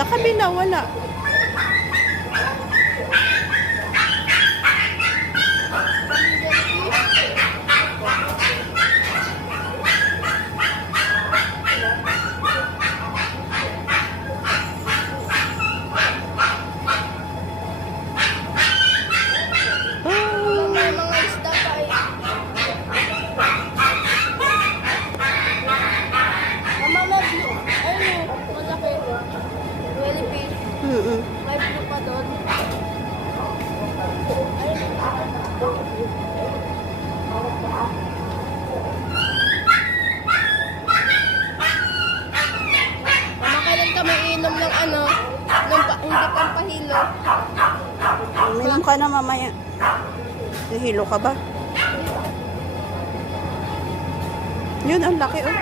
Sa kabila, wala. May mga isda pa eh. Mama, may blue. Ayun o, malaki. Really big. May blue pa doon. Mama, kailan ka may inom ng ano? Hindi pampahilo. Uminom ka na mamaya. Nahilo ka ba? Yun, ang laki oh.